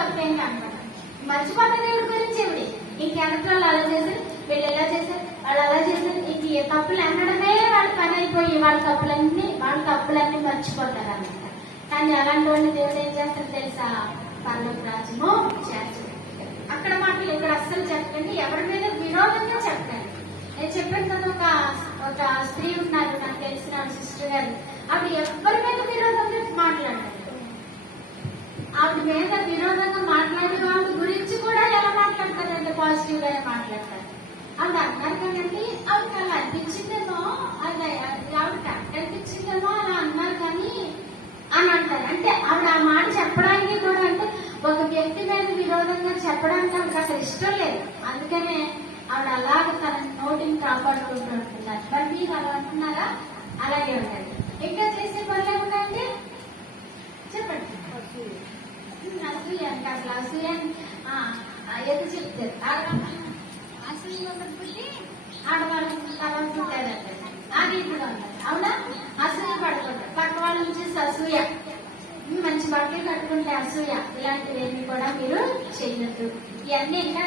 తప్పేం కనపడ. మర్చిపోతా దేవుడి గురించి ఇవి ఇంకెనక వాళ్ళు అలా చేశారు, వీళ్ళు ఎలా చేశారు, వాళ్ళు అలా చేశారు, ఇంక ఈ తప్పులు అనడమే వాళ్ళ పని అయిపోయి వాళ్ళ తప్పులన్నీ మర్చిపోతారు అన్నమాట. కానీ అలాంటి వాళ్ళు దేవుడు ఏం చేస్తారు తెలుసా? పరలోక రాజ్యము చేర్చు. అక్కడ మాటలు ఇక్కడ అస్సలు చెప్పండి, ఎవరి మీద విరోధంగా చెప్పండి. నేను చెప్పాను కదా, ఒక స్త్రీ ఉన్నారు నాకు తెలిసిన సిస్టర్ గారు, ఆవిడ ఎవరి మీద విరోధంగా మాట్లాడారు. ఆవిడ మీద విరోధంగా మాట్లాడే వాళ్ళ గురించి కూడా ఎలా మాట్లాడతారంటే పాజిటివ్ గానే మాట్లాడతారు. ఆవిడ అన్నారు కదండి, ఆవిడకి అలా అనిపించిందేమో, ఆవిడ అనిపించిందేమో అలా అన్నారు కానీ అని అంటారు. అంటే ఆవిడ ఆ మాట చెప్పడానికి కూడా, అంటే ఒక వ్యక్తి మీద విరోధంగా చెప్పడానికి ఆవిడకి అసలు ఇష్టం లేదు. అందుకనే ఆవిడ అలాగ తన నోటిని కాపాడుకుంటూ ఉంటున్నారు. మరి మీరు అలా అంటున్నారా? అలాగే ఉండాలి. ఇంకా చేసే పనులు ఏముందంటే చెప్పండి. అసూయ అంటే అసలు అసూయ ఎదు చెప్తారు. అసూయ ఒకటి ఆడవాళ్ళకి తలంపుతారంటే ఆ రీతిలో ఉండాలి. అవునా? అసూయ పడుకుంటారు, పక్క వాళ్ళని చూసి అసూయ, మంచి బట్టలు కట్టుకుంటే అసూయ, ఇలాంటివన్నీ కూడా మీరు చేయొద్దు. ఇవన్నీ ఇంకా